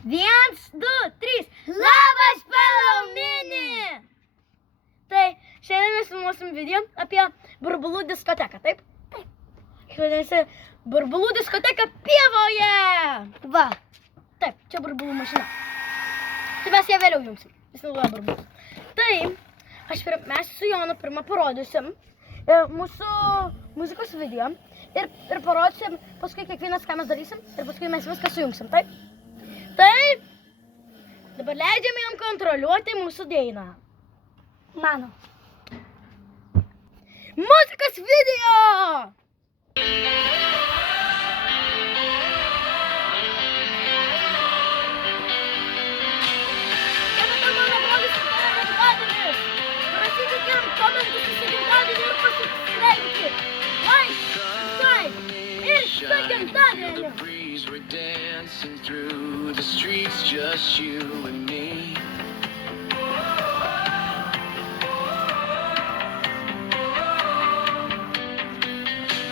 1, 2, 3. Labas, Palomini! Tai šiandien mes filmuosim video apie burbulų diskoteką, taip? Taip. Vadinasi, burbulų diskoteka pievoje! Va. Taip, čia burbulų mašina. Tai mes ją vėliau jungsim. Jis naudoja burbulus. Tai, mes su Jonu pirmą parodysim mūsų muzikos video ir parodysim paskui kiekvienas, ką mes darysim ir paskui mes viską sujungsim, taip? Taip, dabar leidžiame jam kontroliuoti mūsų dainą. Mano. Muzikos video! The breeze, we're dancing through the streets, just you and me.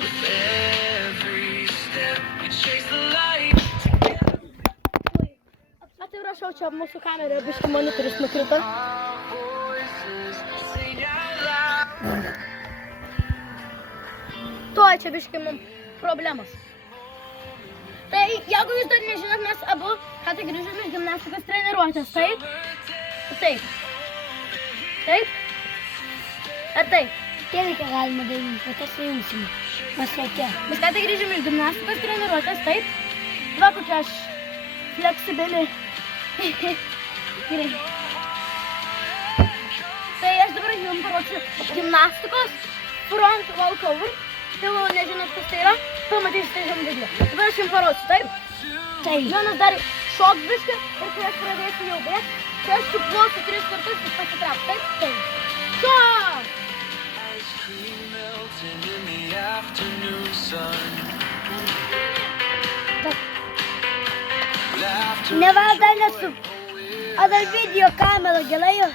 With every step, we chase the light. Atsiprašau, čia mūsų kamera, biškį monitorius nukrito. Tuo čia biškį mums problemos. Tai, jeigu jūs dar nežinot, mes abu ką tik grįžom iš gimnastikos treniruotės, taip? Taip. Taip? Ar taip? Keliką galima daryti, bet tas įjungsim. Mes reikia. Mes ką tik grįžom iš gimnastikos treniruotės, taip? Va, kokia aš fleksibili. Gerai. Tai aš dabar jums parodysiu gimnastikos front walkover. Jeigu nežinot, kas tai yra, pamatysite šiam video. Dabar aš jums parodysiu, taip? Taip. Jonas dar šoks biškį ir kai aš pradėsiu jau bėgti, kai aš suplosiu 3 kartus ir pasitrauksiu, taip? Taip. Šok! Ice cream melting in the afternoon sun. Laughter Ne valda nesu. A dar video kamera, gerai jau?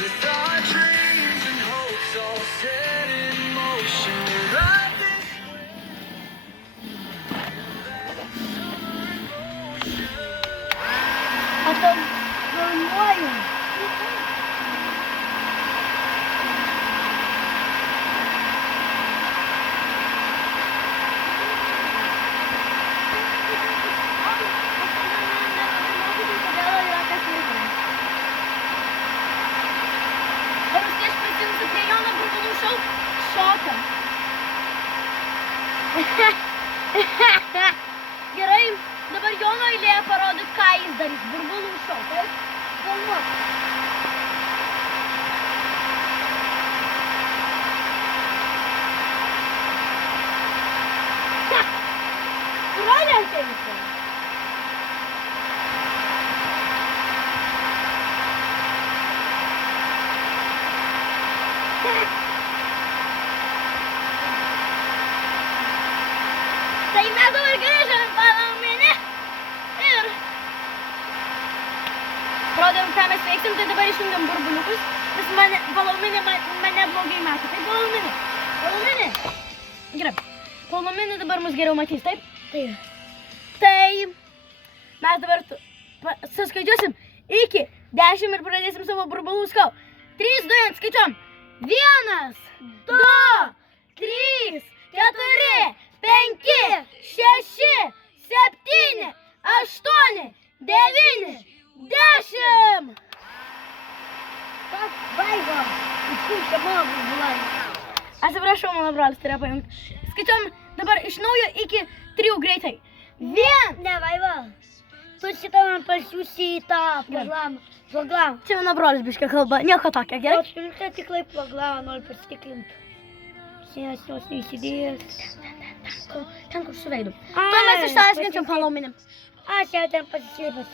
with our dreams and hopes all set in motion. We're right this A to filmuoju. Gerai, dabar Jono eilė parodyt, ką jis darys. Burbulų šou, taip? Filmuok. Pralenkė visą. Tai mes dabar grįžom į Palomini ir parodėm, ką mes veiksim, tai dabar išjungiam burbuliukus, nes Palomini mane blogai mato. Tai Palomini. Palomini. Gerai. Palomini dabar mus geriau matys, taip? Taip. Tai mes dabar suskaičiuosim iki 10 ir pradėsim savo burbulų skau. 3, 2, 1, skaičiuom. 1, 2, 3, 4, 5, 6, 7, 8, 9, 10. Tas baigo. Iškūšė mano burbulai. Atsiprašau, mano brolis turėjo pajungti. Skaičiuom dabar iš naujo iki 3 greitai. 1. Ne, vaiva. Tu šitą man pasiūsi į tą programą. Čia mano brolis biškė kalba, nieko tokio, O gerai? turite tiklai programą, noriu pasitikrinti. Senesnios neįsidėjęs. Ten, kur su veidu. Tuoj mes išsiaiškinsim Palominį. Aš jau ten pasislėpęs.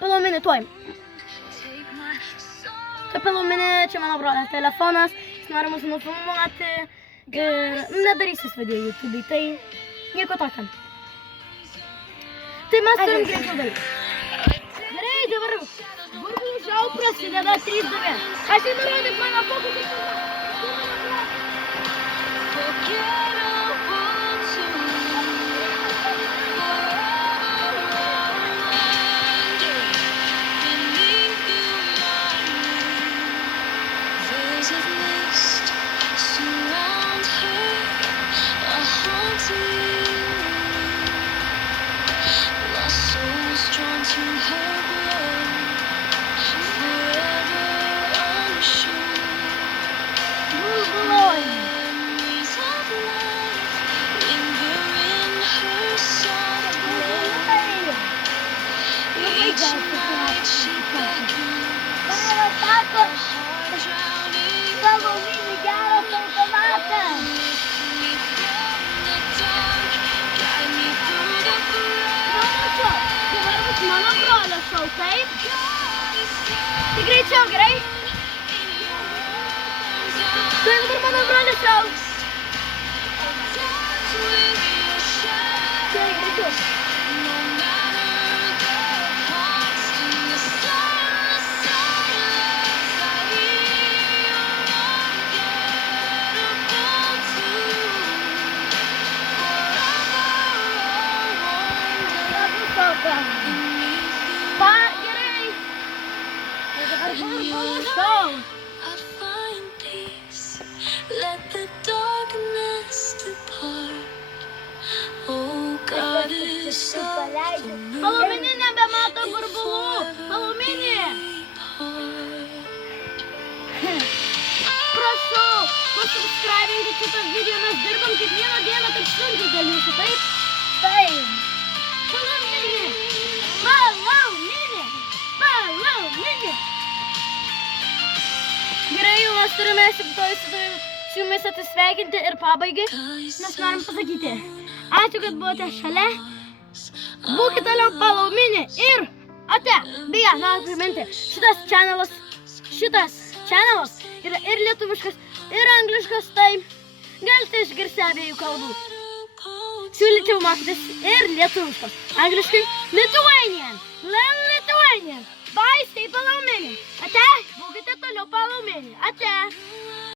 Palominį, tuoj. Tai Palominį, čia mano brolės telefonas. Jis nori mūsų nufilmuoti. Ir nedarys jis video YouTube, tai nieko tokio. Tai mes turim greičiau daryti. Gerai, dabar burbulų šou prasideda 3, 2, 1. Aš jau nurodyt mano fokusą. to her glow, forever unsure. Memories of life linger in her soft glow. Each night she beckons, heart drowning. Lift me from the dark, guide me through the crowd. Dabar bus mano brolio šou, taip? God is Tik greičiau, gerai? Tai dabar mano brolio šou. dance with your shadow. Tai greičiau. No matter the cost, in the silence, I hear your unforgettable tune. Forever, Šou. beneath you, Pa, gerai. Tai dabar burbulų šou. I find peace. Let the darkness depart. Oh, God is something Paluminį nebemato burbulų. Paluminį. Prašau, pasubscribinkit šitą video, mes dirbam kiekvieną dieną kaip sunkiai dėl jūsų, taip? Taip. Paluminį. Paluminį. Paluminį. Gerai, jau mes turime su jumis atsisveikinti ir pabaigai. Mes norim pasakyti, ačiū, kad buvote šalia. Būkite toliau Paluminį ir ate. Beje, noriu priminti, šitas channel yra ir lietuviškas, ir angliškas, tai galite išgirsti abiejų kalbų. Siūlyčiau mokytis ir lietuviškos. Angliškai Lithuanian. Lithuanian. Bye, stay Paluminį. Ate, būkite toliau Paluminį. Ate.